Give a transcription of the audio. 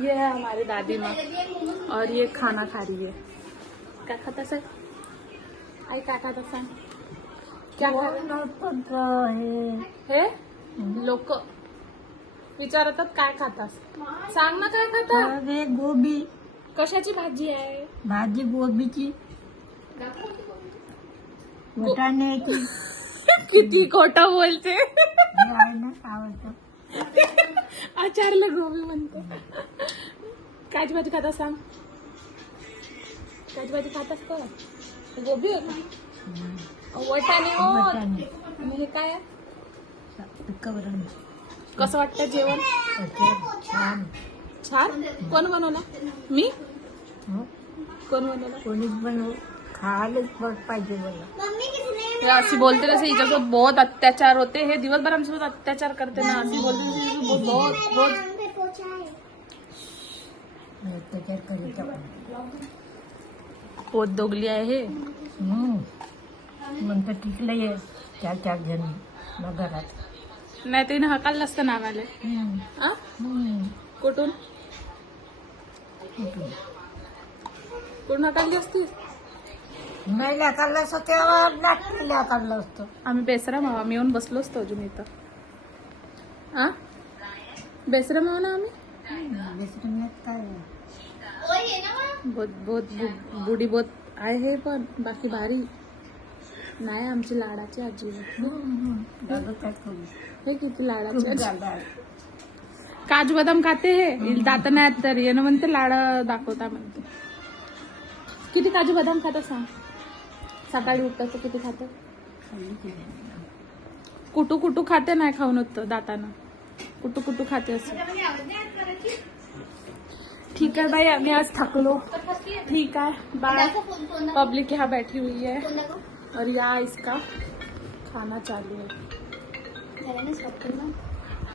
ये है हमारी दादी माँ और ये खाना खा रही है. क्या खाता सर? आई काय खाता सांग? क्या हे लोक विचारतात काय खातास? सांग ना काय खाता? अरे गोबी. कशाची भाजी आहे? भाजी गोबीची, वाटाण्याची. किती खोटं बोलते. हे आहे ना आवडतं. आचारला गोबी म्हणते. कायची भाजी खातास सांग? कायची भाजी खातास का? गोबी होती. वटाणे हो. वाटाणे. आणि हे काय आहे? पिकावरून. कसं वाटतं जेवण? छान. छान. कोण बनवला? मी. हो. कोण बनवला? कोणीच बनव खायलाच बघ पाहिजे मला. हे अशी बोलते ना, हिच्यासोबत बहुत अत्याचार होते. हे दिवसभर आमच्यासोबत अत्याचार करते ना, अशी बोलते बहुत बहुत. त्याच्यात करायचं. बहुत दोगली आहे हे. म्हणतं टिकलं ये 4 जणी मग घरात. नाही तिने हकाल नसतं नावाले. कुठून कुठून हकालली असती? नाही लाकारलं असतं तेव्हा नाटकी लाकारलं असतं. आम्ही बेसरा मावा मी येऊन बसलो असतो अजून इथं. बेसरा मावा ना आम्ही. काय बहुत बहुत बुडी बहुत आहे हे, पण बाकी भारी नाही. आमची लाडाची आजी आहे. काय करू. हे किती लाडाची आजी. झालं. काजू बदाम खाते हे दात नाही तर येणं म्हणते लाड दाखवता म्हणते. किती काजू बदाम खाता सांग? सकाळी उठतं किती खाते? कुटू कुटू खाते, नाही खाऊन होतं दातानं. कुटू कुटू खाते असं. ठीक है भाई, मैं आज थकलो. ठीक है बाय. पब्लिक यहाँ बैठी हुई है और यहाँ इसका खाना चालू है.